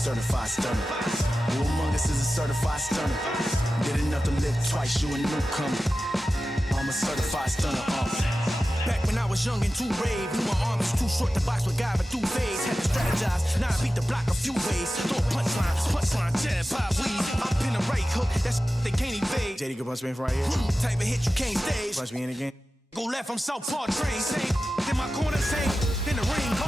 certified stunner. Who among us is a certified stunner? Did enough to live twice, you a newcomer. I'm a certified stunner. Back when I was young and too brave, knew my arm was too short to box with guy, but through phase. Had to strategize, now I beat the block a few ways. Throw a punchline, jab, pop, weed. I pin a right hook, that's they can't evade. JD can punch me in from right here. Type of hit you can't stage. Punch me in again. Go left, I'm Southpaw train. Same in my corner, same in the ring. Go.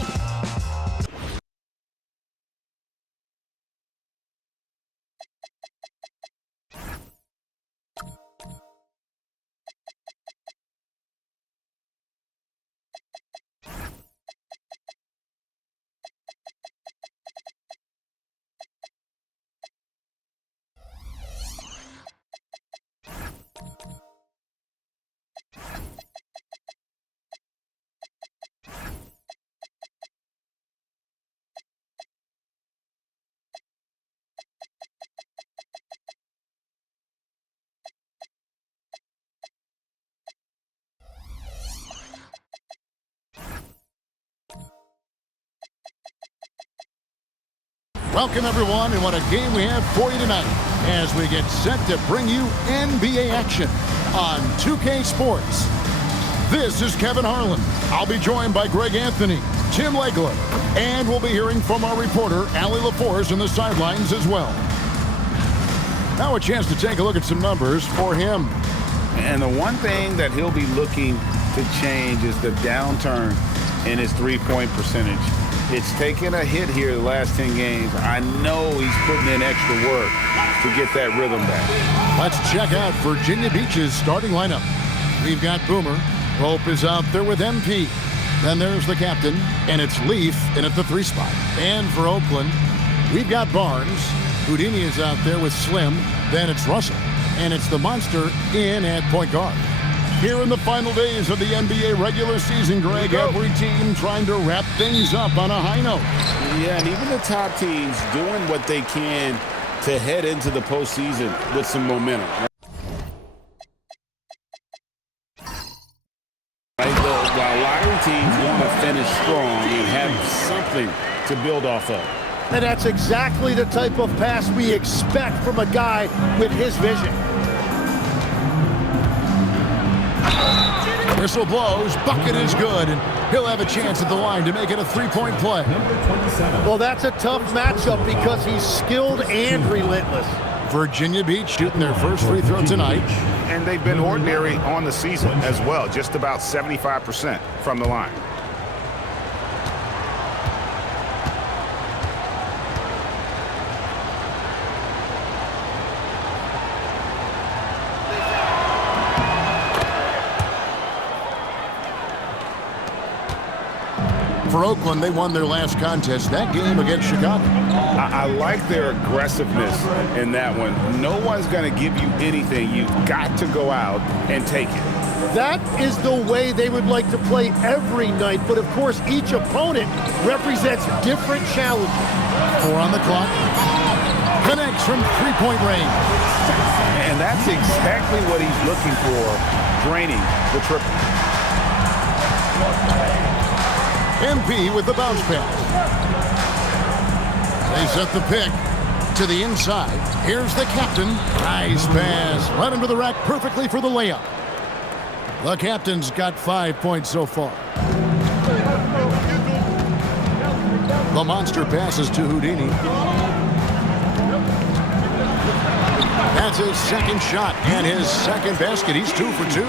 Welcome, everyone, and what a game we have for you tonight as we get set to bring you NBA action on 2K Sports. This is Kevin Harlan. I'll be joined by Greg Anthony, Tim Legler, and we'll be hearing from our reporter, Allie LaForce, on the sidelines as well. Now a chance to take a look at some numbers for him. And the one thing that he'll be looking to change is the downturn in his three-point percentage. It's taken a hit here the last 10 games. I know he's putting in extra work to get that rhythm back. Let's check out Virginia Beach's starting lineup. We've got Boomer. Pope is out there with MP. Then there's the captain, and it's Leaf in at the 3 spot. And for Oakland, we've got Barnes. Houdini is out there with Slim. Then it's Russell. And it's the Monster in at point guard. Here in the final days of the NBA regular season, Greg, every team trying to wrap things up on a high note. Yeah, and even the top teams doing what they can to head into the postseason with some momentum. While a lot of teams want to finish strong and have something to build off of. And that's exactly the type of pass we expect from a guy with his vision. Whistle blows, bucket is good, and he'll have a chance at the line to make it a 3-point play. Well, that's a tough matchup because he's skilled and relentless. Virginia Beach shooting their first free throw tonight. And they've been ordinary on the season as well, just about 75% from the line. For Oakland, they won their last contest, that game against Chicago. I like their aggressiveness in that one. No one's going to give you anything. You've got to go out and take it. That is the way they would like to play every night, but of course each opponent represents different challenges. 4 on the clock. Connects from 3-point range. And that's exactly what he's looking for, draining the triple. MP with the bounce pass. They set the pick to the inside. Here's the captain. Nice pass. Right under the rack perfectly for the layup. The captain's got 5 points so far. The monster passes to Houdini. That's his second shot and his second basket. He's 2 for 2.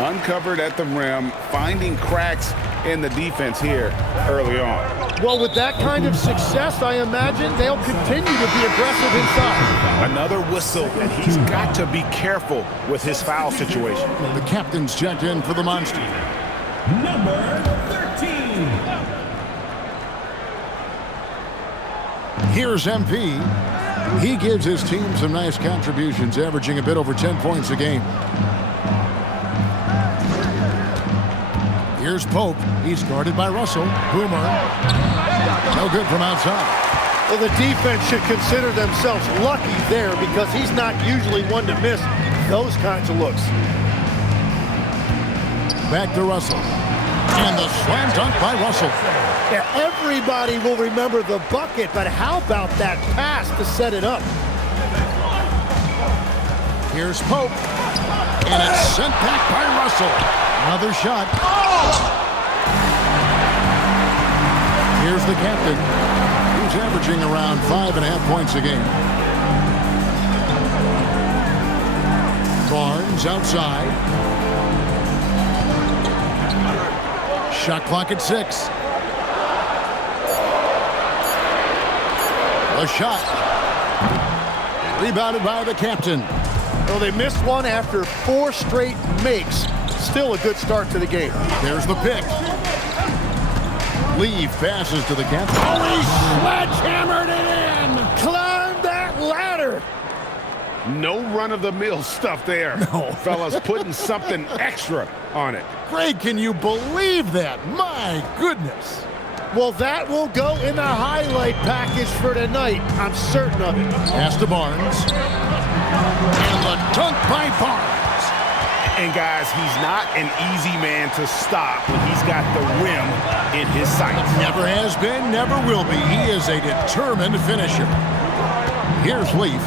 Uncovered at the rim, finding cracks in the defense here early on. Well, with that kind of success, I imagine they'll continue to be aggressive inside. Another whistle, and he's got to be careful with his foul situation. The captain's checked in for the Monster. Number 13. Here's MP. He gives his team some nice contributions, averaging a bit over 10 points a game. Here's Pope. He's guarded by Russell. Boomer. No good from outside. Well, the defense should consider themselves lucky there because he's not usually one to miss those kinds of looks. Back to Russell. And the slam dunk by Russell. Yeah, everybody will remember the bucket, but how about that pass to set it up? Here's Pope. And it's sent back by Russell. Another shot. Here's the captain, who's averaging around 5.5 points a game. Barnes outside. Shot clock at 6. A shot. Rebounded by the captain. Well, they missed one after 4 straight makes. Still a good start to the game. There's the pick. Leaf passes to the captain. Oh, he sledgehammered it in! Climb that ladder! No run-of-the-mill stuff there. No. Fellas putting something extra on it. Greg, can you believe that? My goodness. Well, that will go in the highlight package for tonight. I'm certain of it. Pass to Barnes. And the dunk by Barnes. And guys, he's not an easy man to stop when he's got the rim in his sights. Never has been, never will be. He is a determined finisher. Here's Leaf.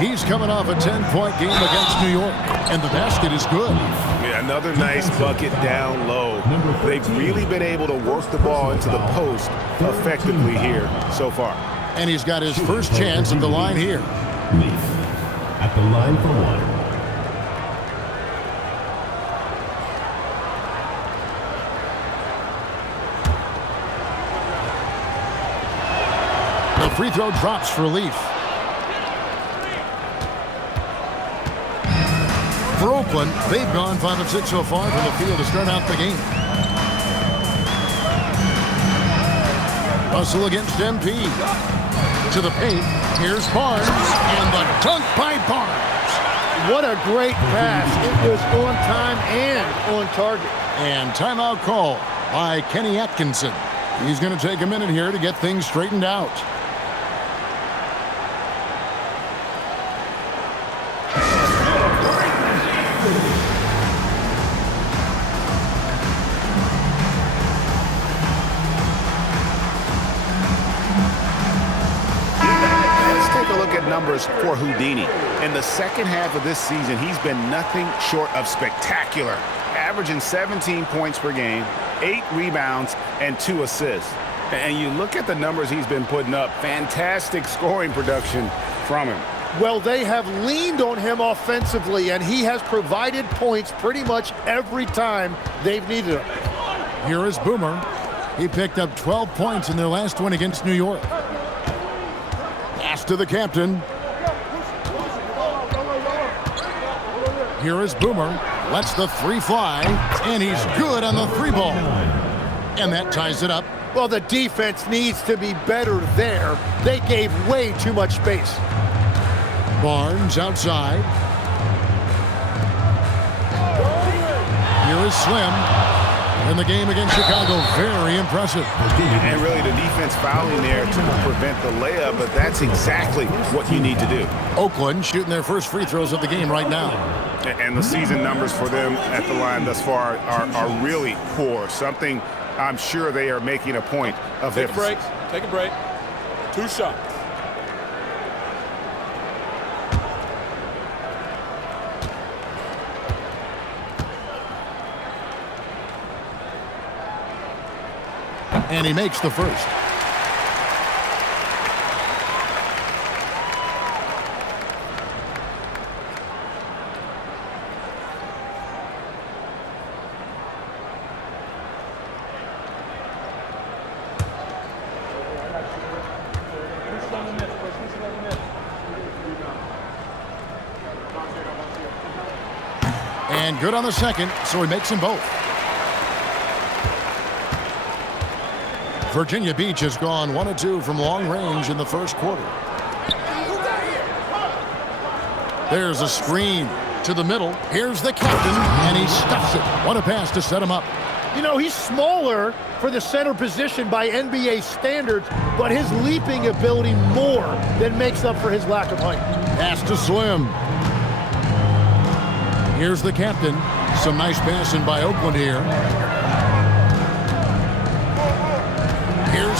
He's coming off a 10-point game against New York, and the basket is good. Yeah, another nice bucket down low. They've really been able to work the ball into the post effectively here so far. And he's got his first chance at the line here. Leaf at the line for 1. The free throw drops for Leaf. For Oakland, they've gone 5 of 6 so far from the field to start out the game. Russell against MP. To the paint. Here's Barnes. And the dunk by Barnes. What a great pass. It was on time and on target. And timeout call by Kenny Atkinson. He's going to take a minute here to get things straightened out. Numbers for Houdini. In the second half of this season, he's been nothing short of spectacular, averaging 17 points per game, 8 rebounds, and 2 assists. And you look at the numbers he's been putting up, fantastic scoring production from him. Well, they have leaned on him offensively, and he has provided points pretty much every time they've needed him. Here is Boomer. He picked up 12 points in their last one against New York. Pass to the captain. Here is Boomer. Lets the 3 fly, and he's good on the 3 ball. And that ties it up. Well, the defense needs to be better there. They gave way too much space. Barnes outside. Here is Slim. In the game against Chicago, very impressive. And really the defense fouling there to prevent the layup, but that's exactly what you need to do. Oakland shooting their first free throws of the game right now. And the season numbers for them at the line thus far are really poor. Something I'm sure they are making a point of Take emphasis. Take a break. 2 shots. And he makes the first. And good on the second, so he makes them both. Virginia Beach has gone 1 of 2 from long range in the first quarter. There's a screen to the middle. Here's the captain, and he stuffs it. What a pass to set him up. You know, he's smaller for the center position by NBA standards, but his leaping ability more than makes up for his lack of height. Pass to Slim. Here's the captain. Some nice passing by Oakland here.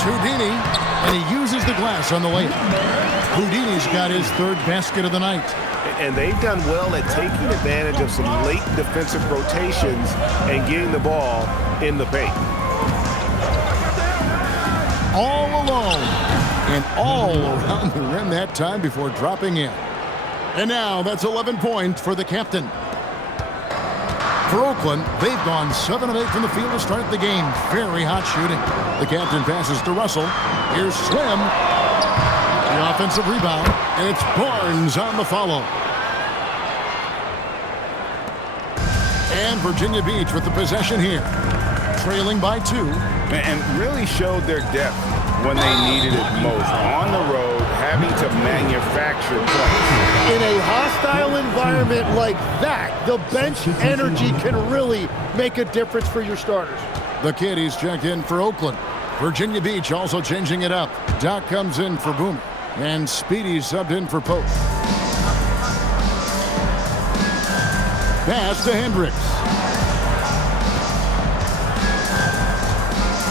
Houdini, and he uses the glass on the layup. Houdini's got his third basket of the night. And they've done well at taking advantage of some late defensive rotations and getting the ball in the paint. All alone and all around the rim that time before dropping in. And now that's 11 points for the captain. For Oakland, they've gone 7 of 8 from the field to start the game. Very hot shooting. The captain passes to Russell. Here's Slim. The offensive rebound, and it's Barnes on the follow. And Virginia Beach with the possession here. Trailing by 2. And really showed their depth when they needed it most. On the road, having to manufacture points. In a hostile environment like that, the bench energy can really make a difference for your starters. The kiddies checked in for Oakland. Virginia Beach also changing it up. Doc comes in for Boomer. And Speedy subbed in for Pope. Pass to Hendricks.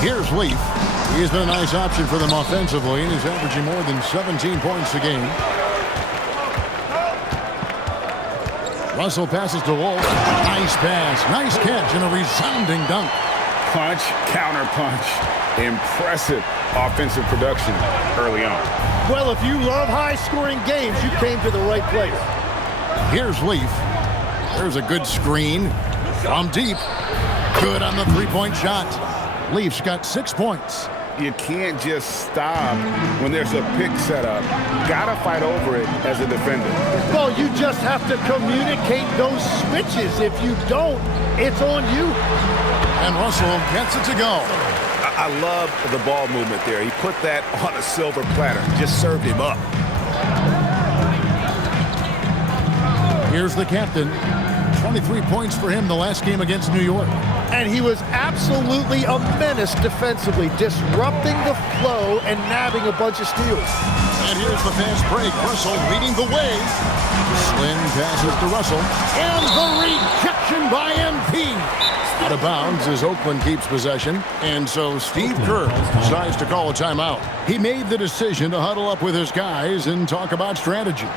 Here's Leaf. He's been a nice option for them offensively, and he's averaging more than 17 points a game. Russell passes to Wolf. Nice pass, nice catch, and a resounding dunk. Punch, counter punch. Impressive offensive production early on. Well, if you love high-scoring games, you came to the right place. Here's Leaf. There's a good screen. From deep. Good on the three-point shot. Leaf's got 6 points. You can't just stop when there's a pick set up. Gotta fight over it as a defender. Well, you just have to communicate those switches. If you don't, it's on you. And Russell gets it to go. I love the ball movement there. He put that on a silver platter. Just served him up. Here's the captain. 23 points for him the last game against New York. And he was absolutely a menace defensively, disrupting the flow and nabbing a bunch of steals. And here's the fast break. Russell leading the way. Slim passes to Russell. And the rejection by MP. Out of bounds as Oakland keeps possession. And so Steve Kerr decides to call a timeout. He made the decision to huddle up with his guys and talk about strategy.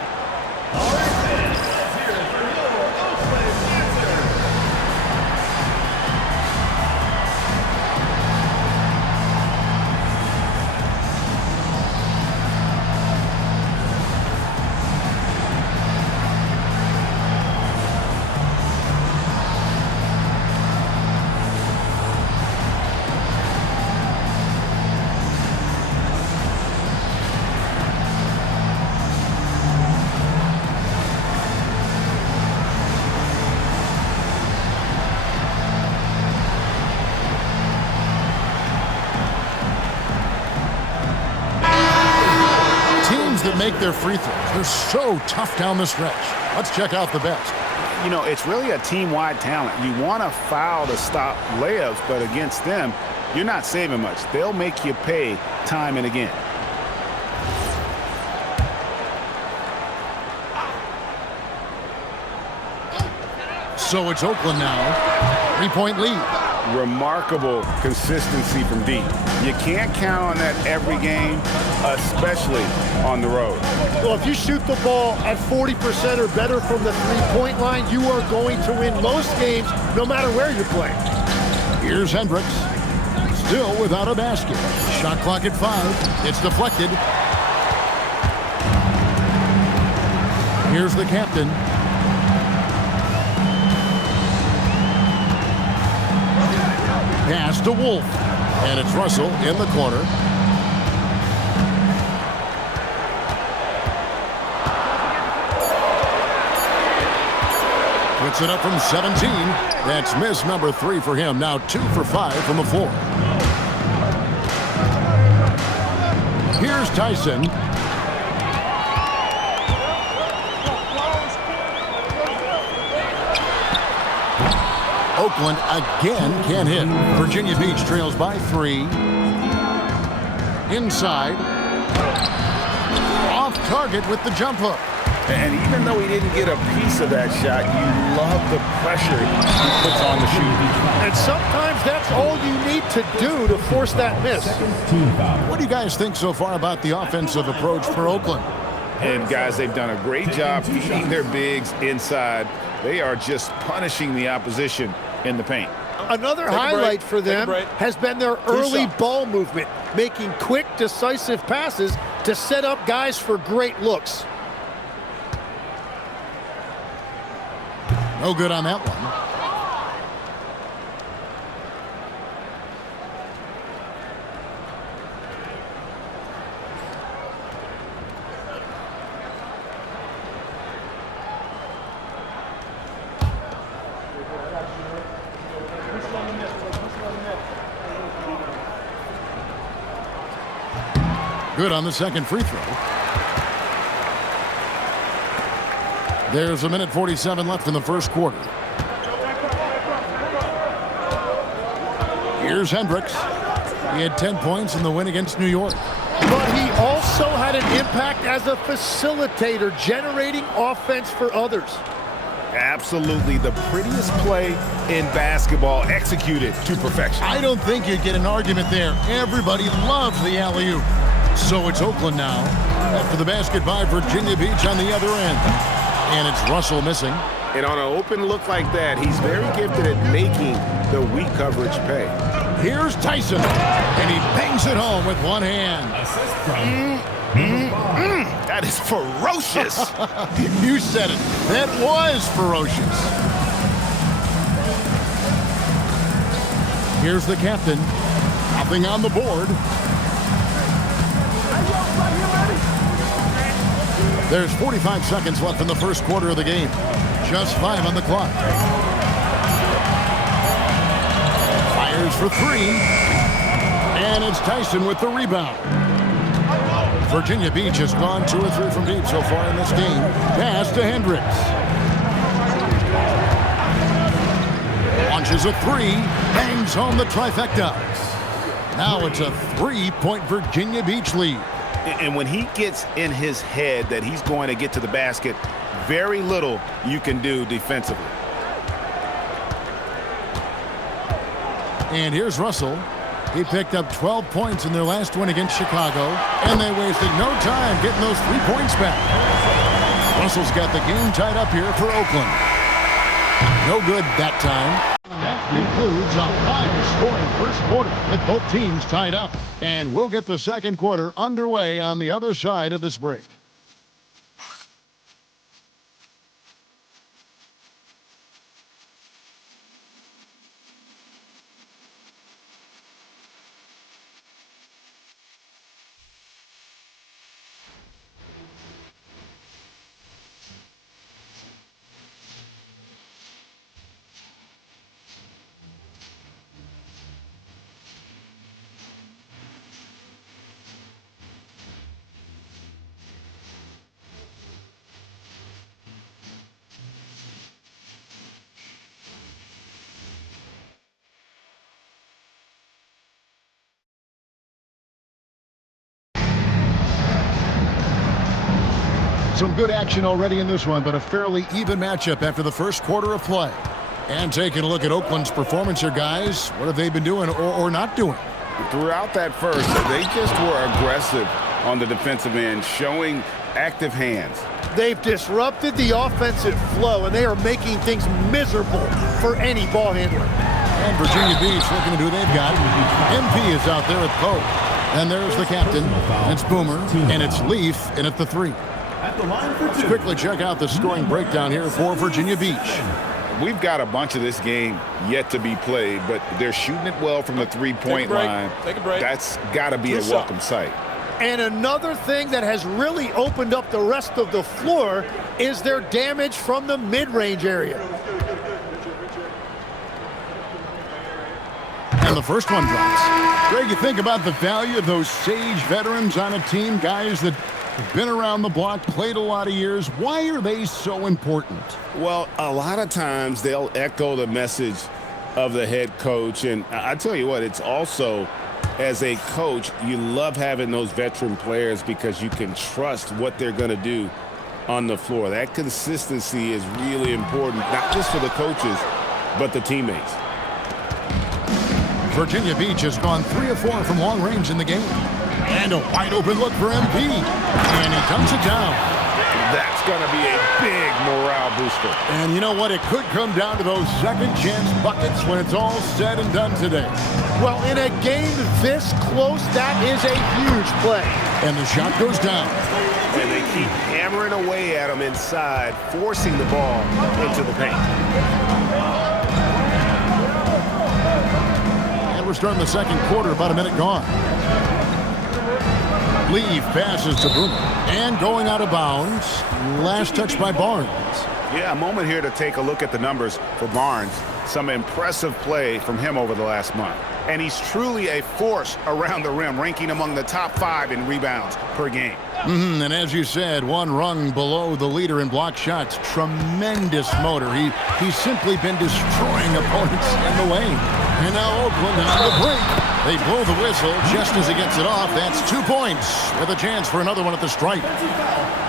That make their free throws. They're so tough down the stretch. Let's check out the best. You know, it's really a team-wide talent. You want to foul to stop layups, but against them, you're not saving much. They'll make you pay time and again. So it's Oakland now. 3-point lead. Remarkable consistency from deep. You can't count on that every game, especially on the road. Well, if you shoot the ball at 40% or better from the three-point line, you are going to win most games no matter where you're playing. Here's Hendricks. Still without a basket. Shot clock at 5. It's deflected. Here's the captain. Pass to Wolf. And it's Russell in the corner. Puts it up from 17. That's miss number 3 for him. Now 2 for 5 from the floor. Here's Tyson. Oakland again can't hit. Virginia Beach trails by 3. Inside. Off target with the jump hook. And even though he didn't get a piece of that shot, you love the pressure he puts on the shoot. And sometimes that's all you need to do to force that miss. Team foul. What do you guys think so far about the offensive approach for Oakland? And guys, they've done a great job feeding their bigs inside. They are just punishing the opposition in the paint. Another highlight for them has been their early ball movement, making quick, decisive passes to set up guys for great looks. No good on that one. Good on the second free throw. There's a minute 47 left in the first quarter. Here's Hendricks. He had 10 points in the win against New York. But he also had an impact as a facilitator, generating offense for others. Absolutely the prettiest play in basketball, executed to perfection. I don't think you'd get an argument there. Everybody loves the alley-oop. So it's Oakland now after the basket by Virginia Beach on the other end. And it's Russell missing. And on an open look like that, he's very gifted at making the weak coverage pay. Here's Tyson, and he bangs it home with one hand. Assist from That is ferocious. You said it. That was ferocious. Here's the captain. Nothing on the board. There's 45 seconds left in the first quarter of the game. Just 5 on the clock. Fires for 3. And it's Tyson with the rebound. Virginia Beach has gone 2 or 3 from deep so far in this game. Pass to Hendricks. Launches a 3. Bangs home the trifecta. Now it's a 3-point Virginia Beach lead. And when he gets in his head that he's going to get to the basket, very little you can do defensively. And here's Russell. He picked up 12 points in their last win against Chicago, and they wasted no time getting those 3 points back. Russell's got the game tied up here for Oakland. No good that time. That concludes a high-scoring first quarter with both teams tied up. And we'll get the second quarter underway on the other side of this break. Some good action already in this one, but a fairly even matchup after the first quarter of play. And taking a look at Oakland's performance here, guys. What have they been doing or not doing? Throughout that first, they just were aggressive on the defensive end, showing active hands. They've disrupted the offensive flow, and they are making things miserable for any ball handler. And Virginia Beach looking at who they've got. MP is out there at Pope. And there's the captain. It's Boomer. And it's Leaf in at the 3. at the line for 2. Let's quickly check out the scoring breakdown here for Virginia Beach. We've got a bunch of this game yet to be played, but they're shooting it well from the three-point line. Take a break. That's got to be a welcome sight. And another thing that has really opened up the rest of the floor is their damage from the mid-range area. And the first one drops. Greg, you think about the value of those sage veterans on a team, guys that have been around the block, played a lot of years. Why are they so important? Well, a lot of times they'll echo the message of the head coach. And I tell you what, it's also, as a coach, you love having those veteran players because you can trust what they're going to do on the floor. That consistency is really important, not just for the coaches, but the teammates. Virginia Beach has gone 3 of 4 from long range in the game. And a wide open look for MP. And he dumps it down. That's going to be a big morale booster. And you know what? It could come down to those second chance buckets when it's all said and done today. Well, in a game this close, that is a huge play. And the shot goes down. And they keep hammering away at him inside, forcing the ball into the paint. And we're starting the second quarter, about a minute gone. Leaf passes to Boomer. And going out of bounds, last touch by Barnes. Yeah, a moment here to take a look at the numbers for Barnes. Some impressive play from him over the last month. And he's truly a force around the rim, ranking among the top 5 in rebounds per game. And as you said, one rung below the leader in block shots. Tremendous motor. He's simply been destroying opponents in the lane. And now Oakland on the break. They blow the whistle just as he gets it off. That's 2 points with a chance for another one at the stripe.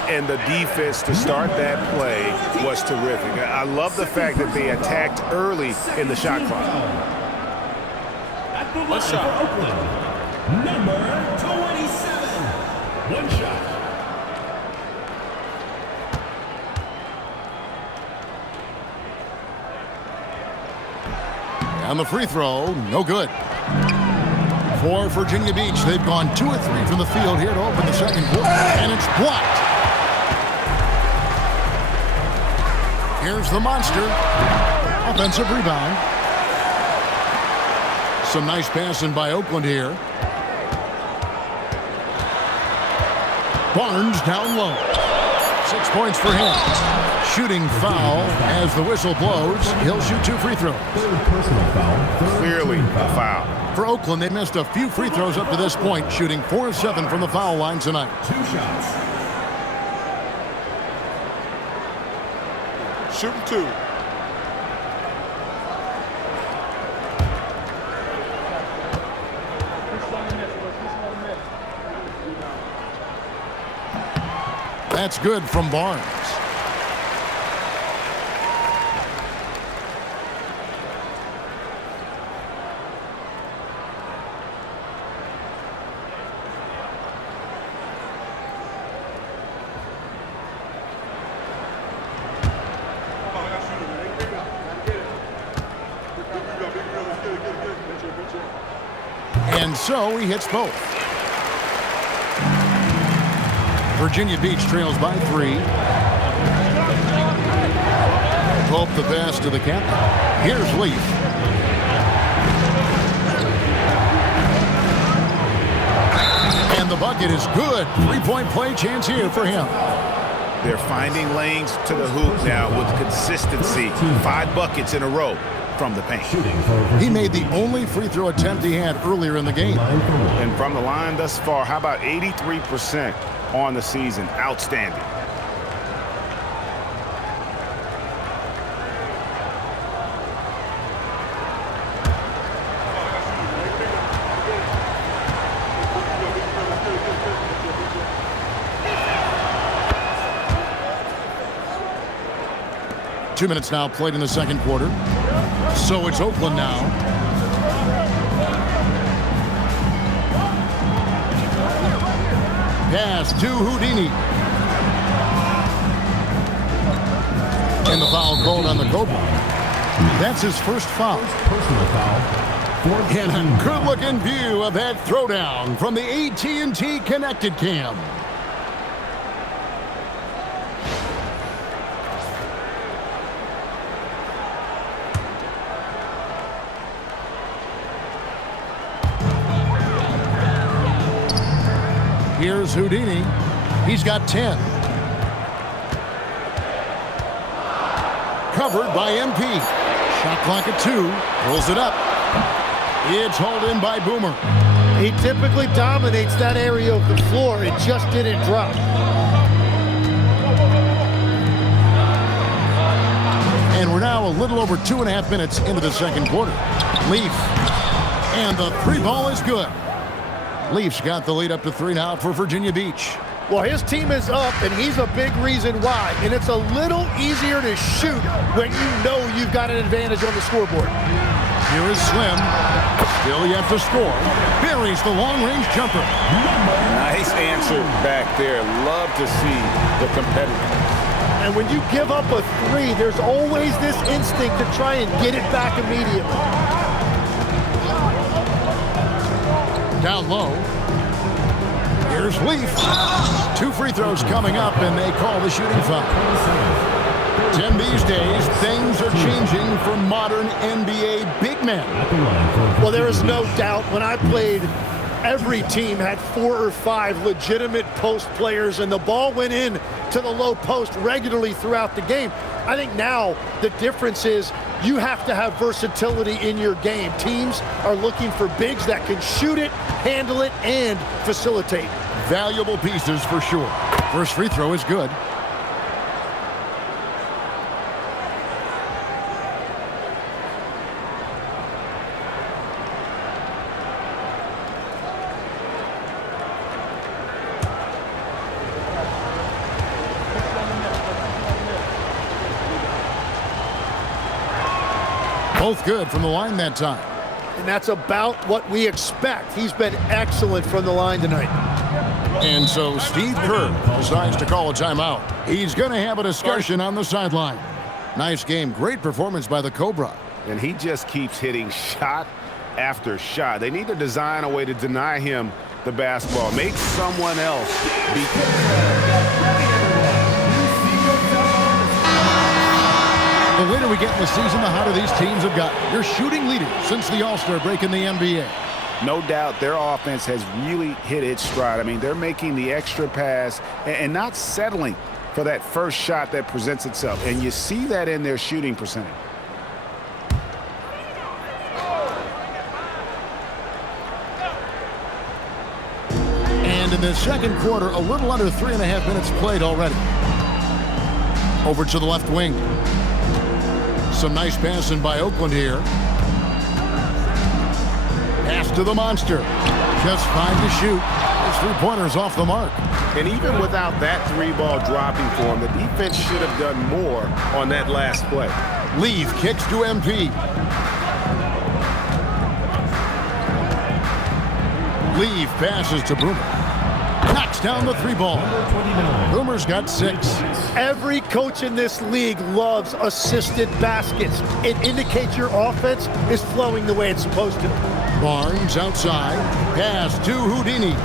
And the defense to start that play was terrific. I love the fact that they attacked early in the shot clock. At the line for Oakland, number 27. One shot. And the free throw, no good. For Virginia Beach, they've gone 2 of 3 from the field here to open the second quarter. And it's blocked. Here's the monster. Offensive rebound. Some nice passing by Oakland here. Barnes down low. 6 points for him. Shooting foul as the whistle blows. He'll shoot 2 free throws. Third personal foul. Clearly a foul. For Oakland, they've missed a few free throws up to this point, shooting 4 of 7 from the foul line tonight. 2 shots. Shooting 2. That's good from Barnes. And so he hits both. Virginia Beach trails by 3. Hope the pass to the captain. Here's Leaf. And the bucket is good. 3-point play chance here for him. They're finding lanes to the hoop now with consistency. 5 buckets in a row from the paint. He made the only free throw attempt he had earlier in the game. And from the line thus far, how about 83% on the season? Outstanding. Two minutes now played in the second quarter. So it's Oakland now. Pass to Houdini. And the foul called on the Cobra. That's his first foul. Personal foul. And a good-looking view of that throwdown from the AT&T Connected Cam. Here's Houdini. He's got 10. Covered by MP. Shot clock at 2. Pulls it up. It's hauled in by Boomer. He typically dominates that area of the floor. It just didn't drop. And we're now a little over 2.5 minutes into the second quarter. Leaf. And the 3 ball is good. Leafs got the lead up to 3 now for Virginia Beach. Well, his team is up, and he's a big reason why. And it's a little easier to shoot when you know you've got an advantage on the scoreboard. Here is Slim. Still yet to score. Buries the long-range jumper. Nice answer back there. Love to see the competitor. And when you give up a three, there's always this instinct to try and get it back immediately. Down low. Here's Leaf. 2 free throws coming up, and they call the shooting foul. Tim, these days, things are changing for modern NBA big men. Well, there is no doubt when I played, every team had 4 or 5 legitimate post players, and the ball went in to the low post regularly throughout the game. I think now the difference is you have to have versatility in your game. Teams are looking for bigs that can shoot it, handle it, and facilitate. Valuable pieces for sure. First free throw is good. Both good from the line that time. And that's about what we expect. He's been excellent from the line tonight. And so Steve Kerr decides to call a timeout. He's going to have a discussion on the sideline. Nice game. Great performance by the Cobra. And he just keeps hitting shot after shot. They need to design a way to deny him the basketball. Make someone else beat him. The later we get in the season, the hotter these teams have got. You're shooting leaders since the All-Star break in the NBA. No doubt their offense has really hit its stride. I mean, they're making the extra pass and not settling for that first shot that presents itself. And you see that in their shooting percentage. And in the second quarter, a little under 3.5 minutes played already. Over to the left wing. Some nice passing by Oakland here. Pass to the monster. Just 5 to shoot. His 3-pointers off the mark. And even without that 3-ball dropping for him, the defense should have done more on that last play. Leaf kicks to MP. Leaf passes to Boomer. Knocks down the 3-ball. Boomer's got 6. Every coach in this league loves assisted baskets. It indicates your offense is flowing the way it's supposed to. Barnes outside. Pass to Houdini.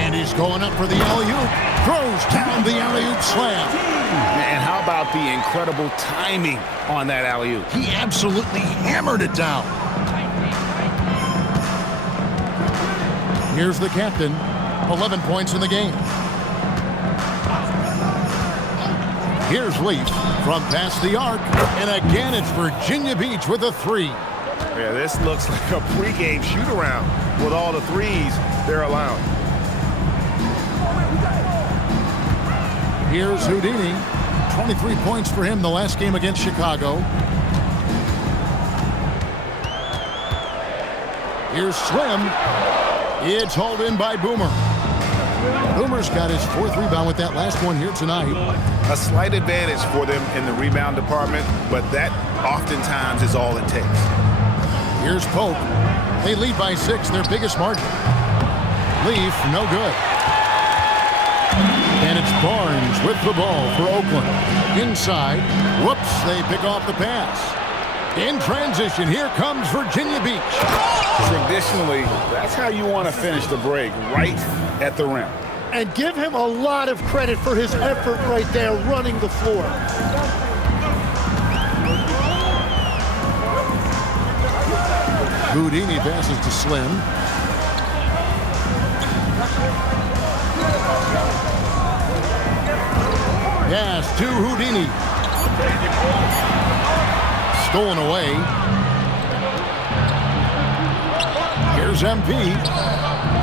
And he's going up for the alley-oop. Throws down the alley-oop slam. And how about the incredible timing on that alley-oop? He absolutely hammered it down. Here's the captain. 11 points in the game. Here's Leaf from past the arc. And again, it's Virginia Beach with a 3. Yeah, this looks like a pregame shoot-around with all the threes they're allowing. Here's Houdini. 23 points for him the last game against Chicago. Here's Slim. It's hauled in by Boomer. Boomer's got his 4th rebound with that last one here tonight. A slight advantage for them in the rebound department, but that oftentimes is all it takes. Here's Pope. They lead by 6, their biggest margin. Leaf, no good. And it's Barnes with the ball for Oakland. Inside. Whoops, they pick off the pass. In transition, here comes Virginia Beach. Traditionally, that's how you want to finish the break, right at the rim. And give him a lot of credit for his effort right there running the floor. Houdini passes to Slim. Pass to Houdini. Stolen away. Here's MP.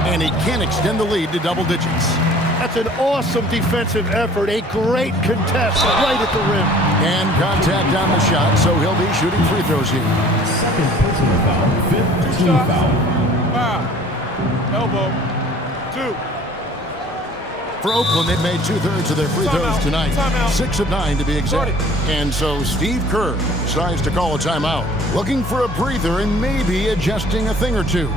And he can't extend the lead to double digits. That's an awesome defensive effort. A great contest right at the rim. And contact on the shot, so he'll be shooting free throws here. Second personal foul, 5th team foul. Elbow. 2. For Oakland, they've made 2/3 of their free throws tonight. 6 of 9 to be exact. And so Steve Kerr decides to call a timeout, looking for a breather and maybe adjusting a thing or two.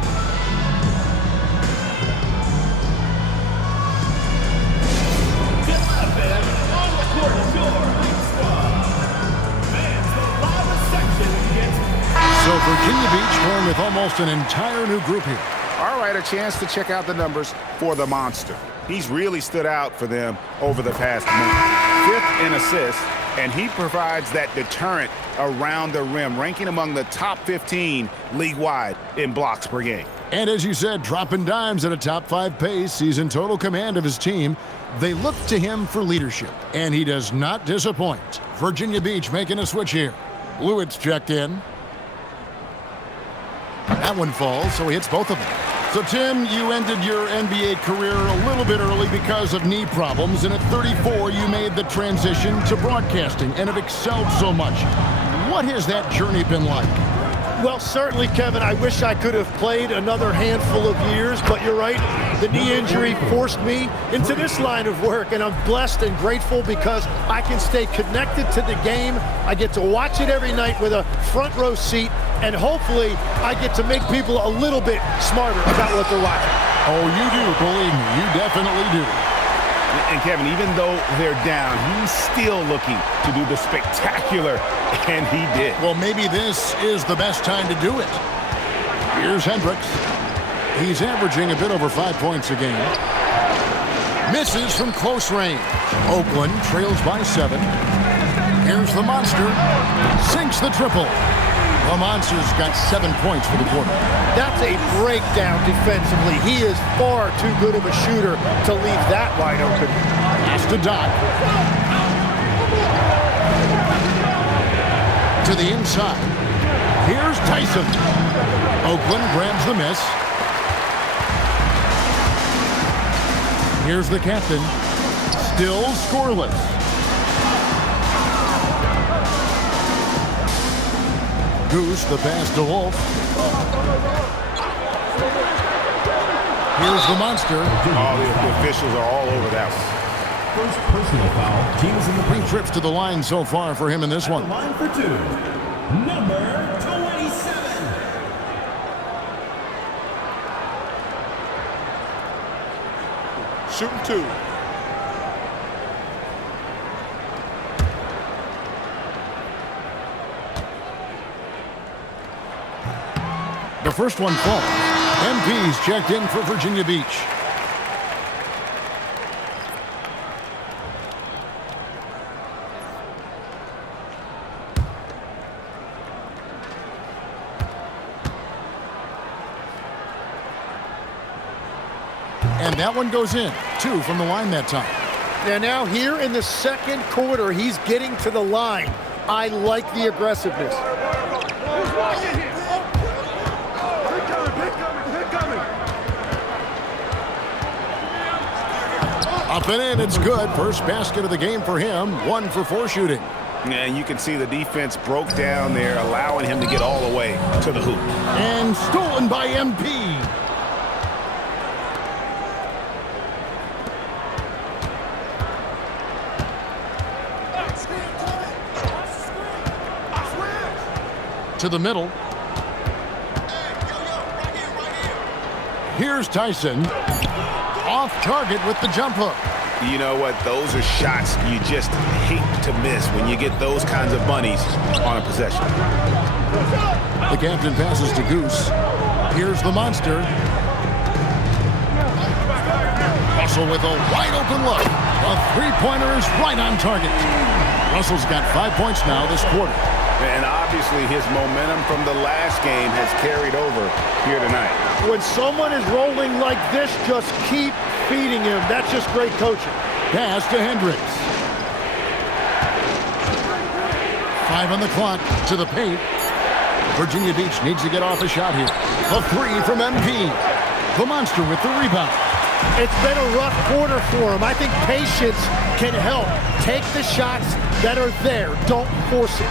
So Virginia Beach going with almost an entire new group here. All right, a chance to check out the numbers for the monster. He's really stood out for them over the past month. 5th in assists, and he provides that deterrent around the rim, ranking among the top 15 league-wide in blocks per game. And as you said, dropping dimes at a top 5 pace. He's in total command of his team. They look to him for leadership, and he does not disappoint. Virginia Beach making a switch here. Lewitt's checked in. That one falls, so he hits both of them. So, Tim, you ended your NBA career a little bit early because of knee problems, and at 34, you made the transition to broadcasting and have excelled so much. What has that journey been like? Well, certainly, Kevin, I wish I could have played another handful of years, but you're right. The knee injury forced me into this line of work, and I'm blessed and grateful because I can stay connected to the game. I get to watch it every night with a front row seat, and hopefully I get to make people a little bit smarter about what they're watching. Oh, you do, believe me, you definitely do. And Kevin, even though they're down, he's still looking to do the spectacular, and he did. Well, maybe this is the best time to do it. Here's Hendricks. He's averaging a bit over 5 points a game. Misses from close range. Oakland trails by 7. Here's the monster. Sinks the triple. The monster's got 7 points for the quarter. That's a breakdown defensively. He is far too good of a shooter to leave that wide open. Pass to Doc. To the inside. Here's Tyson. Oakland grabs the miss. Here's the captain. Still scoreless. Goose, the pass to Wolf. Here's the monster. Oh, the officials are all over that one. First personal foul. Teams in the 3 trips to the line so far for him in this one. line for 2. Number 27. Shooting 2. The first one falls. MP's checked in for Virginia Beach. And that one goes in. 2 from the line that time. And now here in the second quarter, he's getting to the line. I like the aggressiveness. Up and in, it's good. First basket of the game for him. 1 for 4 shooting. And you can see the defense broke down there, allowing him to get all the way to the hoop. And stolen by MP. To the middle. Here's Tyson. Off target with the jump hook. You know what? Those are shots you just hate to miss when you get those kinds of bunnies on a possession. The captain passes to Goose. Here's the monster. Russell with a wide open look. A three-pointer is right on target. Russell's got 5 points now this quarter. And obviously his momentum from the last game has carried over here tonight. When someone is rolling like this, just keep feeding him. That's just great coaching. Pass to Hendricks. 5 on the clock to the paint. Virginia Beach needs to get off a shot here. A 3 from MP. The monster with the rebound. It's been a rough quarter for him. I think patience can help. Take the shots that are there. Don't force it.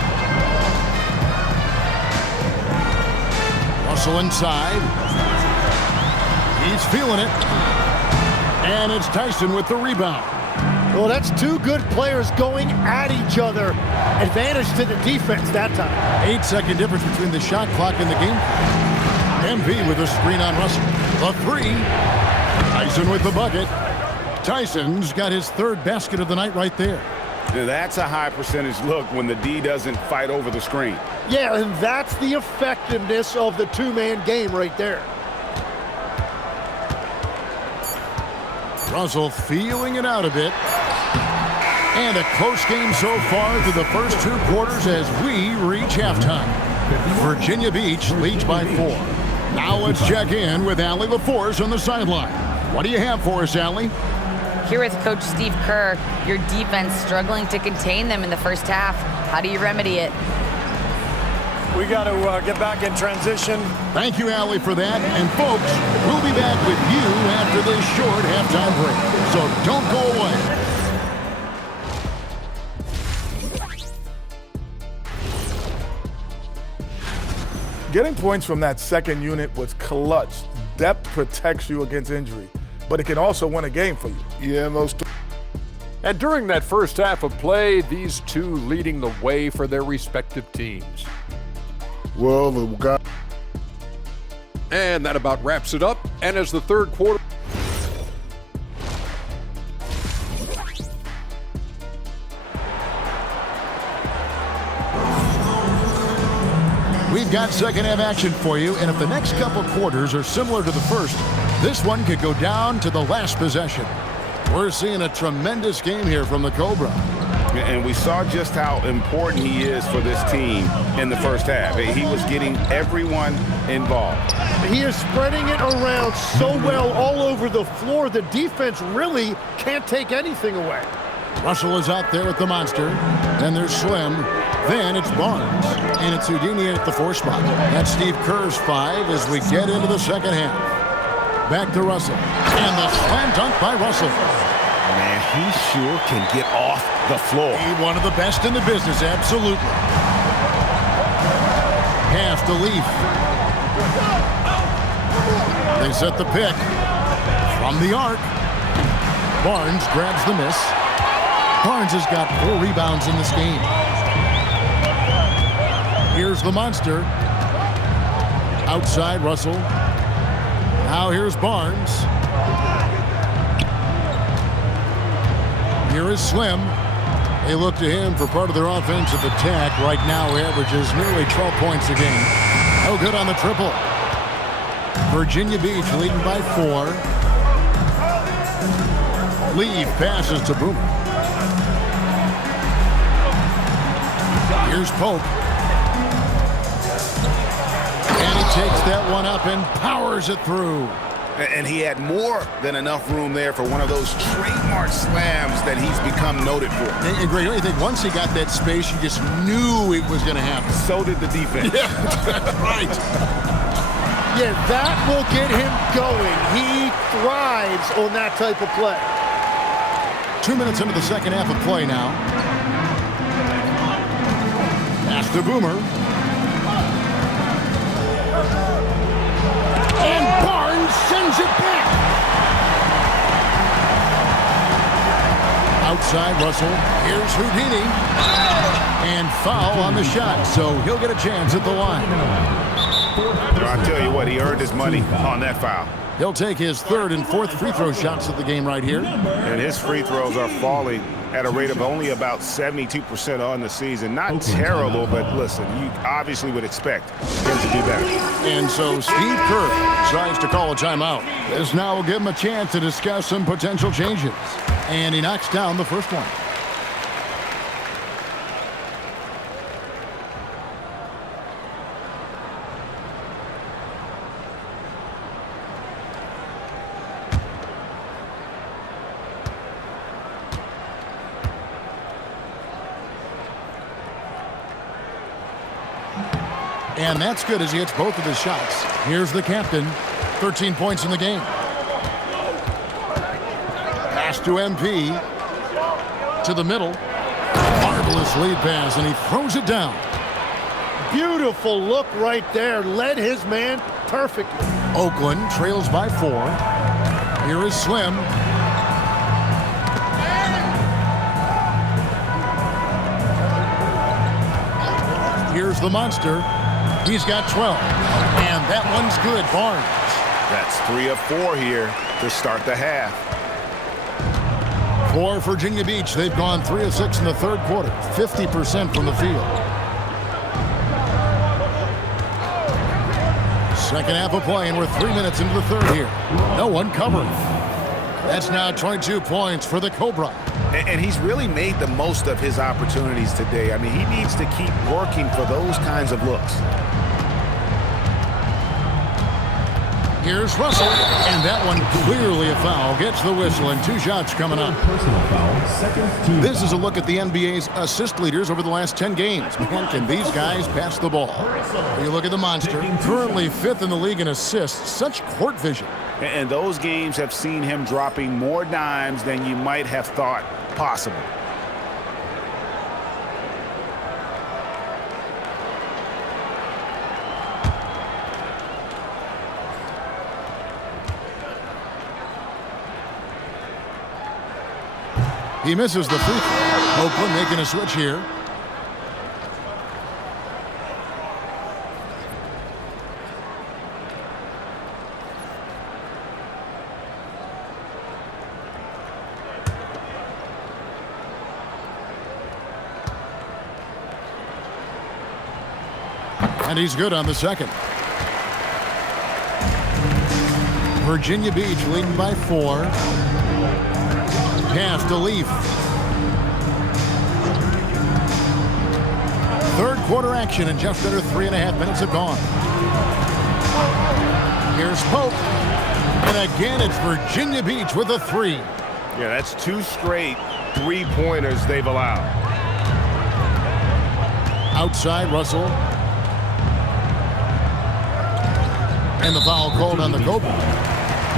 Russell inside. He's feeling it. And it's Tyson with the rebound. Well, that's two good players going at each other. Advantage to the defense that time. 8-second difference between the shot clock and the game clock. MP with a screen on Russell. The three. Tyson with the bucket. Tyson's got his third basket of the night right there. Now that's a high percentage look when the D doesn't fight over the screen. Yeah, and that's the effectiveness of the two-man game right there. Russell feeling it out a bit. And a close game so far through the first two quarters as we reach halftime. Virginia Beach leads by 4. Now let's check in with Allie LaForce on the sideline. What do you have for us, Allie? Here with Coach Steve Kerr, your defense struggling to contain them in the first half. How do you remedy it? We got to get back in transition. Thank you, Allie, for that. And folks, we'll be back with you after this short halftime break. So don't go away. Getting points from that second unit was clutch. Depth protects you against injury, but it can also win a game for you. Yeah, most. And during that first half of play, these two leading the way for their respective teams. Well, the guy. And that about wraps it up. And as the third quarter. We've got second half action for you, and if the next couple quarters are similar to the first, this one could go down to the last possession. We're seeing a tremendous game here from the Cobra. And we saw just how important he is for this team in the first half. He was getting everyone involved. He is spreading it around so well all over the floor, the defense really can't take anything away. Russell is out there with the monster. Then there's Slim. Then it's Barnes. And it's Houdini at the 4 spot. That's Steve Kerr's 5 as we get into the second half. Back to Russell. And the slam dunk by Russell. Man, he sure can get off the floor. One of the best in the business, absolutely. Half to Leaf. They set the pick. From the arc. Barnes grabs the miss. Barnes has got 4 rebounds in this game. Here's the monster. Outside Russell. Now here's Barnes. Here is Slim. They look to him for part of their offensive attack. Right now he averages nearly 12 points a game. No good on the triple. Virginia Beach leading by 4. Leave passes to Boomer. Here's Pope. And he takes that one up and powers it through. And he had more than enough room there for one of those trademark slams that he's become noted for. And Greg, don't you think once he got that space, you just knew it was going to happen? So did the defense. Yeah, right. Yeah, that will get him going. He thrives on that type of play. 2 minutes into the second half of play now. Pass to Boomer. And Barnes sends it back. Outside Russell. Here's Houdini. And foul on the shot, so he'll get a chance at the line. I'll tell you what, he earned his money on that foul. He'll take his 3rd and 4th free throw shots of the game right here. And his free throws are falling at a rate of only about 72% on the season. Not terrible, but listen, you obviously would expect him to do better. And so Steve Kerr decides to call a timeout. This now will give him a chance to discuss some potential changes. And he knocks down the first one. And that's good as he hits both of his shots. Here's the captain. 13 points in the game. Pass to MP. To the middle. Marvelous lead pass, and he throws it down. Beautiful look right there. Led his man perfectly. Oakland trails by 4. Here is Slim. Here's the monster. He's got 12. And that one's good, Barnes. That's 3 of 4 here to start the half. For Virginia Beach, they've gone 3 of 6 in the third quarter, 50% from the field. Second half of play, and we're 3 minutes into the third here. No one covering. That's now 22 points for the Cobra. And he's really made the most of his opportunities today. I mean, he needs to keep working for those kinds of looks. Here's Russell, and that one clearly a foul. Gets the whistle, and 2 shots coming up. Personal foul, second team. This is a look at the NBA's assist leaders over the last 10 games. Man, can these guys pass the ball? You look at the monster, currently 5th in the league in assists. Such court vision. And those games have seen him dropping more dimes than you might have thought possible. He misses the free throw. Oakland making a switch here. And he's good on the second. Virginia Beach leading by 4. Pass to Leaf. Third quarter action, and just under 3.5 minutes have gone. Here's Pope. And again, it's Virginia Beach with a 3. Yeah, that's 2 straight 3-pointers they've allowed. Outside, Russell. And the foul called on the Cobra.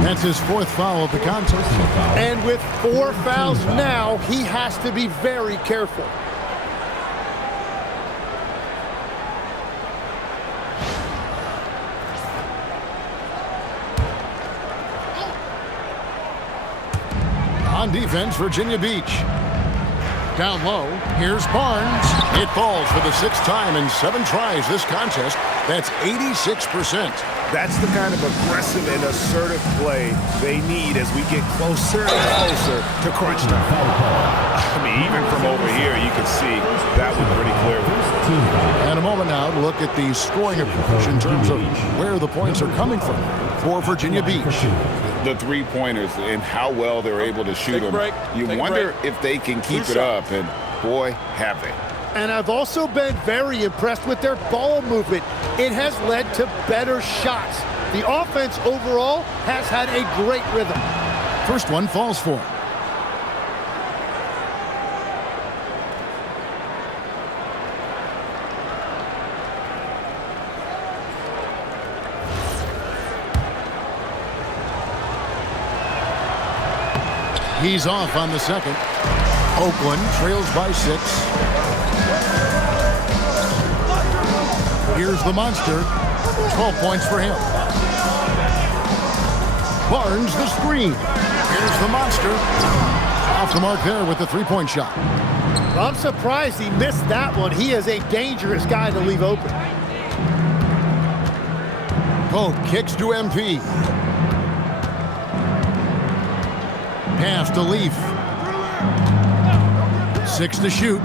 That's his 4th foul of the contest. And with 4 fouls now, he has to be very careful. On defense, Virginia Beach. Down low, here's Barnes. It falls for the 6th time in 7 tries this contest. That's 86%. That's the kind of aggressive and assertive play they need as we get closer and closer to crunch time. I mean, even from over here, you can see that one pretty clearly. And a moment now to look at the scoring approach in terms of where the points are coming from for Virginia Beach. The 3-pointers and how well they're able to shoot them. You wonder if they can keep it up, and boy, have they. And I've also been very impressed with their ball movement. It has led to better shots. The offense overall has had a great rhythm. First one falls for him. He's off on the second. Oakland trails by 6. Here's the monster. 12 points for him. Barnes the screen. Here's the monster. Off the mark there with the 3-point shot. I'm surprised he missed that one. He is a dangerous guy to leave open. Pope kicks to MP. Pass to Leaf. 6 to shoot.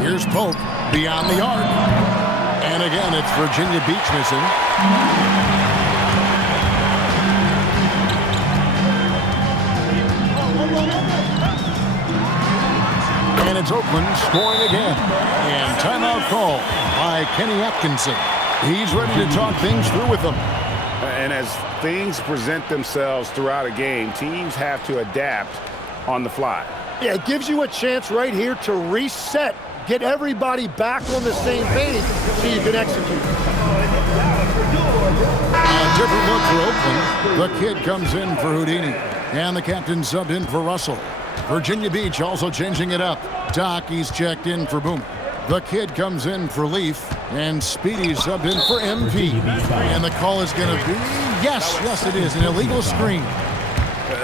Here's Pope beyond the arc. And again, it's Virginia Beach missing. And it's Oakland scoring again. And timeout call by Kenny Atkinson. He's ready to talk things through with them. And as things present themselves throughout a game, teams have to adapt on the fly. Yeah, it gives you a chance right here to reset, get everybody back on the same page so you can execute. A different look for Oakland. The kid comes in for Houdini. And the captain subbed in for Russell. Virginia Beach also changing it up. Doc, he's checked in for Boomer. The kid comes in for Leaf, and Speedy's subbed in for MP. And the call is going to be, yes, it is, an illegal screen.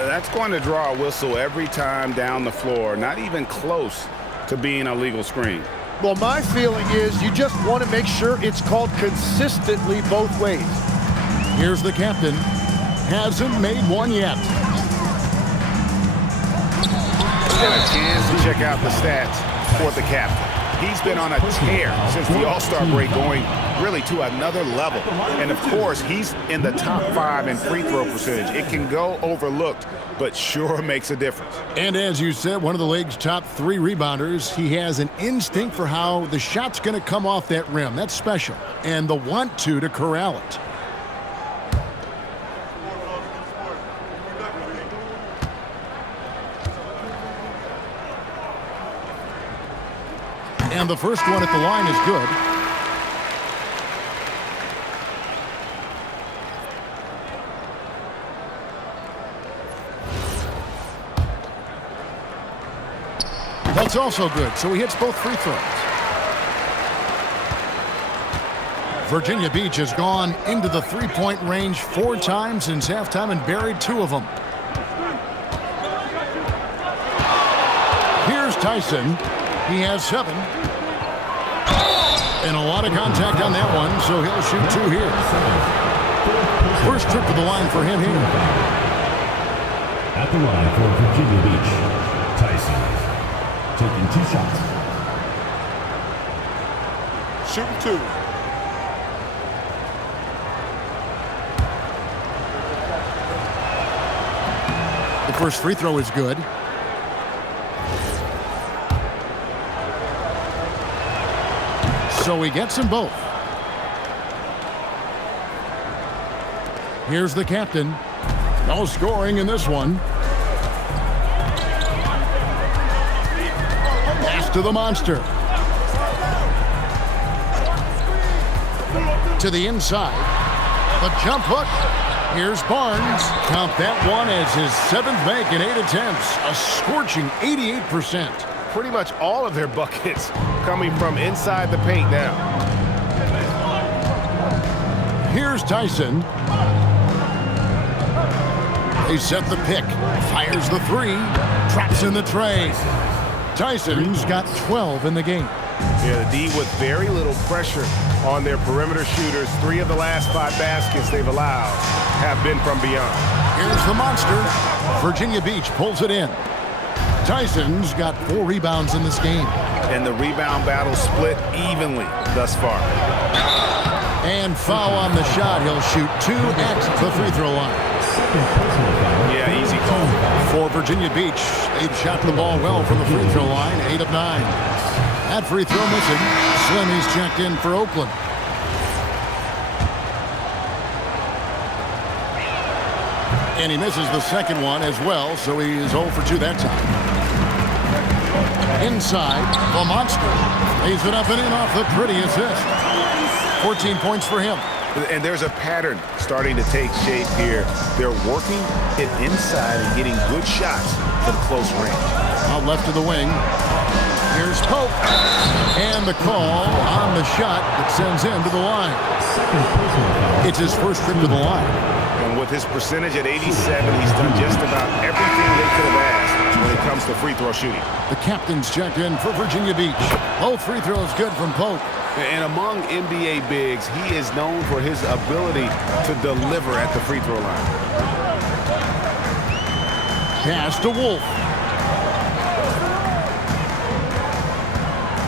That's going to draw a whistle every time down the floor. Not even close to being a legal screen. Well, my feeling is you just want to make sure it's called consistently both ways. Here's the captain. Hasn't made one yet. Get a chance to check out the stats for the captain. He's been on a tear since the All-Star break, going really to another level. And, of course, he's in the top 5 in free throw percentage. It can go overlooked, but sure makes a difference. And as you said, one of the league's top 3 rebounders. He has an instinct for how the shot's going to come off that rim. That's special. And the want to corral it. And the first one at the line is good. That's also good, so he hits both free throws. Virginia Beach has gone into the three-point range 4 times since halftime and buried 2 of them. Here's Tyson. He has 7. And a lot of contact on that one, so he'll shoot 2 here. First trip to the line for him here. At the line for Virginia Beach, Tyson, taking 2 shots. Shooting 2. The first free throw is good. So he gets them both. Here's the captain. No scoring in this one. Pass to the monster. To the inside. The jump hook. Here's Barnes. Count that one as his 7th make in 8 attempts. A scorching 88%. Pretty much all of their buckets coming from inside the paint now. Here's Tyson. They set the pick. Fires the 3. Traps in the tray. Tyson's got 12 in the game. Yeah, the D with very little pressure on their perimeter shooters. 3 of the last 5 baskets they've allowed have been from beyond. Here's the monster. Virginia Beach pulls it in. Tyson's got 4 rebounds in this game. And the rebound battle split evenly thus far. And foul on the shot. He'll shoot 2 at the free throw line. Yeah, easy call. For Virginia Beach, they've shot the ball well from the free throw line, 8 of 9. That free throw missing. Slimy's checked in for Oakland. And he misses the second one as well, so he is 0 for 2 that time. Inside, the monster lays it up and in off the pretty assist. 14 points for him. And there's a pattern starting to take shape here. They're working it inside and getting good shots from close range. Out left to the wing. Here's Pope. And the call on the shot that sends him to the line. It's his first trip to the line. And with his percentage at 87, he's done just about everything they could have asked when it comes to free throw shooting. The captain's checked in for Virginia Beach. Both free throws good from Pope. And among NBA bigs, he is known for his ability to deliver at the free throw line. Pass to Wolf.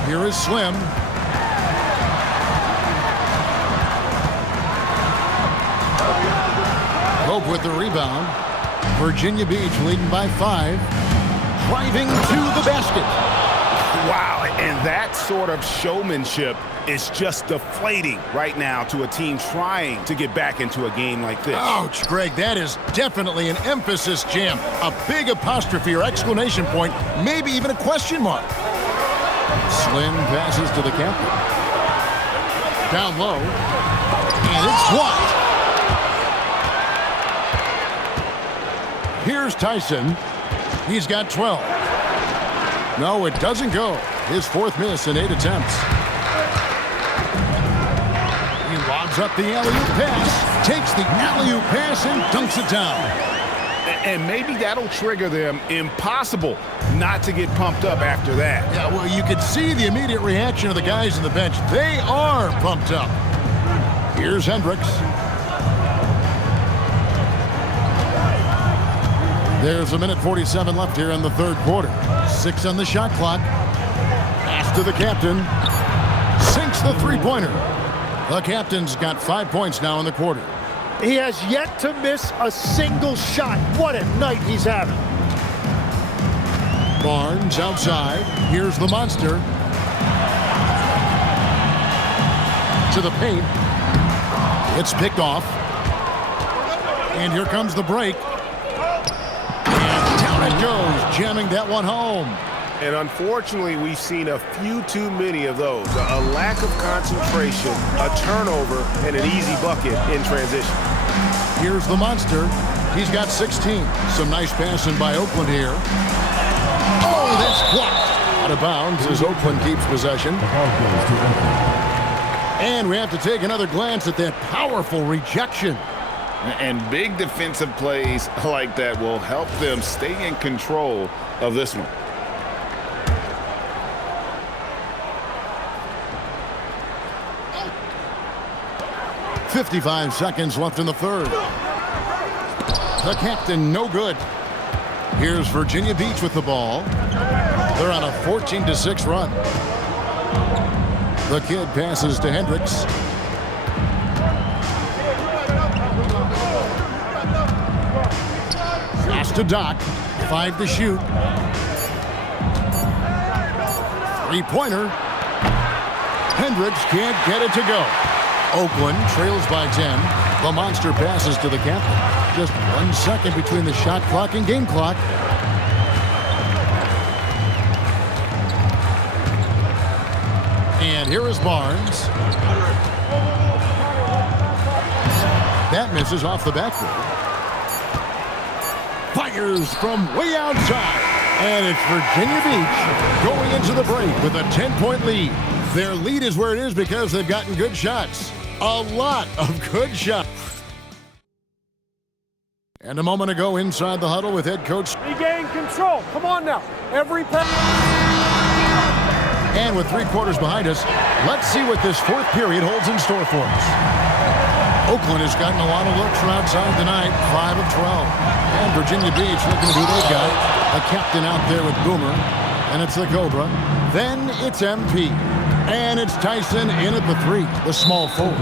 Here is Slim. Pope with the rebound. Virginia Beach leading by 5. Driving to the basket. Wow, and that sort of showmanship is just deflating right now to a team trying to get back into a game like this. Ouch, Greg, that is definitely an emphasis jam. A big apostrophe or exclamation point, maybe even a question mark. Slim passes to the captain. Down low, and it's blocked. Here's Tyson. He's got 12. No, it doesn't go. his 4th miss in 8 attempts. He lobs up the alley-oop pass, takes the alley-oop pass and dunks it down. And maybe that'll trigger them. Impossible not to get pumped up after that. Yeah, well, you could see the immediate reaction of the guys on the bench. They are pumped up. Here's Hendricks. There's 1:47 left here in the 3rd quarter. 6 on the shot clock. Pass to the captain. Sinks the three-pointer. The captain's got 5 points now in the quarter. He has yet to miss a single shot. What a night he's having. Barnes outside. Here's the monster. To the paint. It's picked off. And here comes the break. And down it goes, jamming that one home. And unfortunately, we've seen a few too many of those. A lack of concentration, a turnover, and an easy bucket in transition. Here's the monster. He's got 16. Some nice passing by Oakland here. Oh, that's blocked. Out of bounds as Oakland keeps possession. And we have to take another glance at that powerful rejection. And big defensive plays like that will help them stay in control of this one. .55 seconds left in the 3rd. The captain, no good. Here's Virginia Beach with the ball. They're on a 14-6 run. The kid passes to Hendricks. Pass to Doc. 5 to shoot. Three-pointer. Hendricks can't get it to go. Oakland trails by 10. The monster passes to the captain. Just 1 second between the shot clock and game clock. And here is Barnes. That misses off the backboard. Fires from way outside. And it's Virginia Beach going into the break with a 10-point lead. Their lead is where it is because they've gotten good shots. A lot of good shots. And a moment ago inside the huddle with head coach. Regain control. Come on now. Every pass. And with 3 quarters behind us, let's see what this 4th period holds in store for us. Oakland has gotten a lot of looks from outside tonight, 5 of 12. And Virginia Beach looking at who they've got. A captain out there with Boomer. And it's the Cobra. Then it's MP. And it's Tyson in at the 3, the small forward.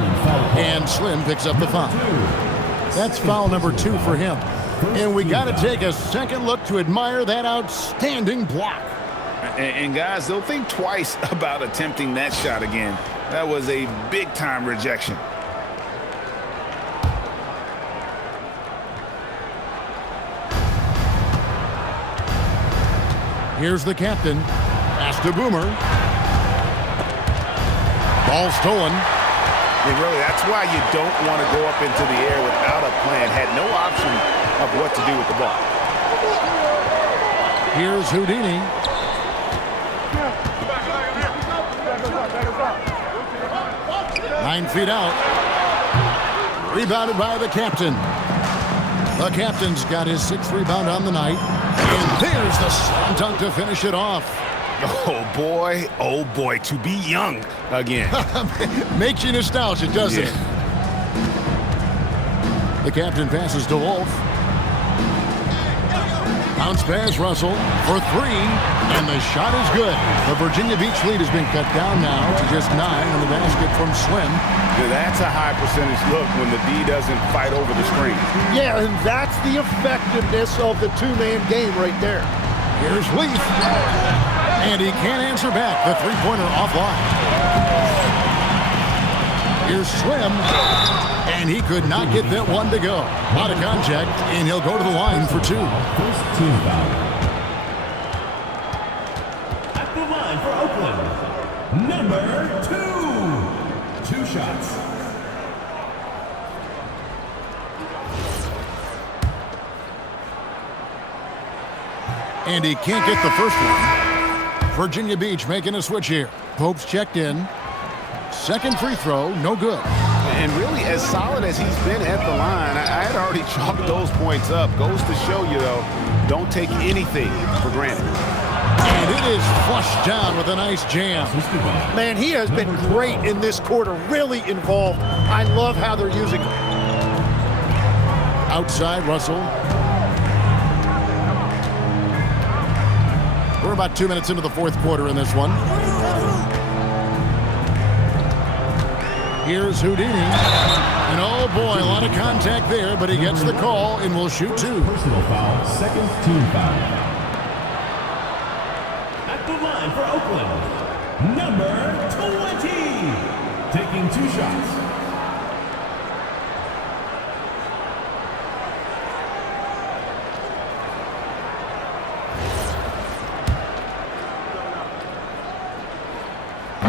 And Slim picks up the foul. That's foul number 2 for him. And we got to take a second look to admire that outstanding block. And guys, they'll think twice about attempting that shot again. That was a big-time rejection. Here's the captain. Pass to Boomer. Ball stolen. And really, that's why you don't want to go up into the air without a plan. Had no option of what to do with the ball. Here's Houdini. Nine feet out. Rebounded by the captain. The captain's got his 6th rebound on the night. And there's the slam dunk to finish it off. Oh boy, to be young again. Makes you nostalgic, doesn't it? The captain passes to Wolf. Bounce pass, Russell, for 3, and the shot is good. The Virginia Beach lead has been cut down now to just 9 on the basket from Slim. Yeah, that's a high percentage look when the D doesn't fight over the screen. Yeah, and that's the effectiveness of the 2-man game right there. Here's Leaf. And he can't answer back. The 3-pointer offline. Here's Slim. And he could not get that one to go. A lot of contact, and he'll go to the line for 2. First team foul. At the line for Oakland, number 2. 2 shots. And he can't get the first one. Virginia Beach making a switch here. Pope's checked in. Second free throw, no good. And really, as solid as he's been at the line, I had already chalked those points up. Goes to show you, though, don't take anything for granted. And it is flushed down with a nice jam. Man, he has been great in this quarter, really involved. I love how they're using him. Outside, Russell. We're about 2 minutes into the fourth quarter in this one. Here's Houdini. And oh boy, a lot of contact there, but he gets the call and will shoot two. Personal foul, second team foul. At the line for Oakland, number 20, taking 2 shots.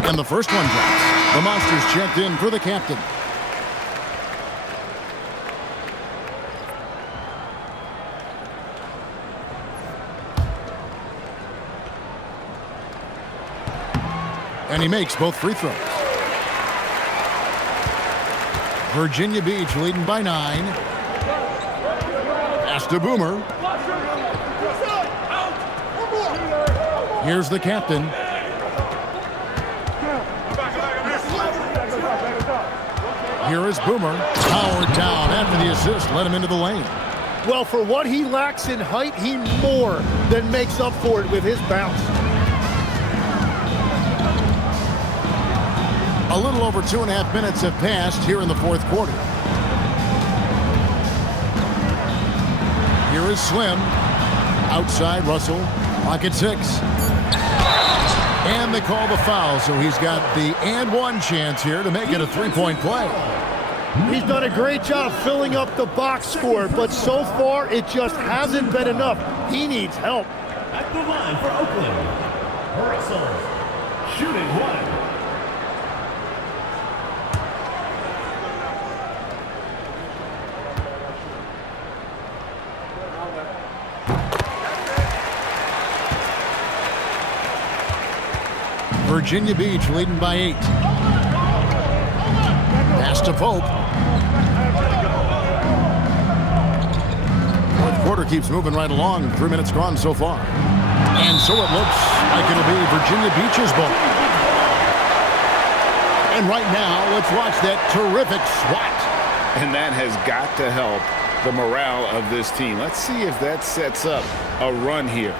And the first one drops. The Monsters checked in for the captain. And he makes both free throws. Virginia Beach leading by 9. Pass to Boomer. Here's the captain. Here is Boomer. Powered down after the assist. Let him into the lane. Well, for what he lacks in height, he more than makes up for it with his bounce. A little over 2.5 minutes have passed here in the fourth quarter. Here is Slim. Outside, Russell. Pocket 6. And they call the foul, so he's got the and one chance here to make it a three-point play. He's done a great job filling up the box score, but so far it just hasn't been enough. He needs help. At the line for Oakland, Russell, shooting 1. Virginia Beach leading by 8. Pass to Pope. Fourth quarter keeps moving right along. 3 minutes gone so far. And so it looks like it'll be Virginia Beach's ball. And right now, let's watch that terrific swat. And that has got to help the morale of this team. Let's see if that sets up a run here.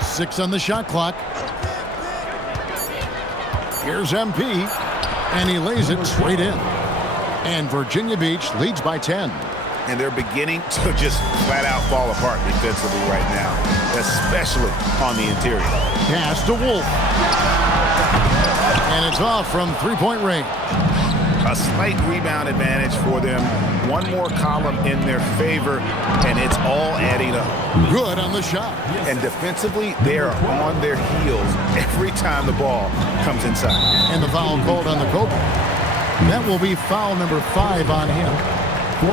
6 on the shot clock. Here's MP, and he lays it straight in. And Virginia Beach leads by 10. And they're beginning to just flat out fall apart defensively right now, especially on the interior. Pass to Wolf. And it's off from three-point range. A slight rebound advantage for them. One more column in their favor, and it's all adding up. Good on the shot. And defensively, they are on their heels every time the ball comes inside. And the foul called on the Kobe. That will be foul number 5 on him.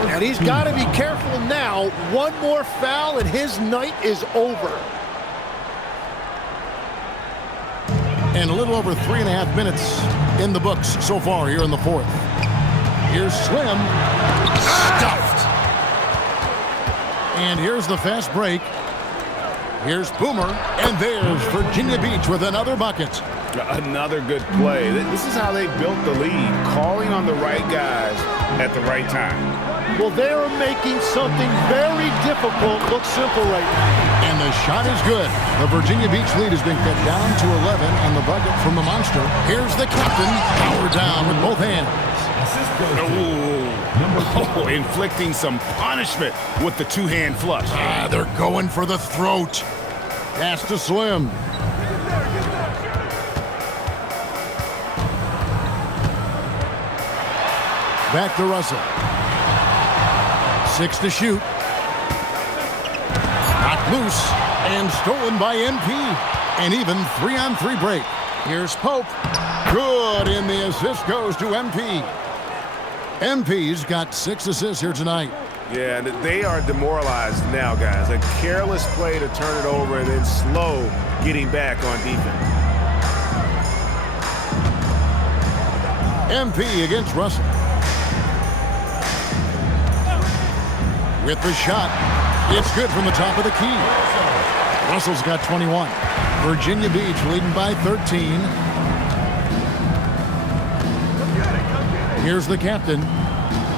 And he's got to be careful now. One more foul, and his night is over. And a little over 3.5 minutes in the books so far here in the fourth. Here's Slim. Stuffed. And here's the fast break. Here's Boomer. And there's Virginia Beach with another bucket. Another good play. This is how they built the lead, calling on the right guys at the right time. Well, they are making something very difficult look simple right now. And the shot is good. The Virginia Beach lead has been cut down to 11 on the bucket from the Monster. Here's the captain, power down with both hands. Oh, inflicting some punishment with the two-hand flush. They're going for the throat. Pass to Slim. Back to Russell. 6 to shoot. Knocked loose and stolen by MP. And even 3-on-3 break. Here's Pope. Good, and the assist goes to MP. MP's got 6 assists here tonight. Yeah, and they are demoralized now, guys. A careless play to turn it over and then slow getting back on defense. MP against Russell. With the shot, it's good from the top of the key. Russell's got 21. Virginia Beach leading by 13. Here's the captain,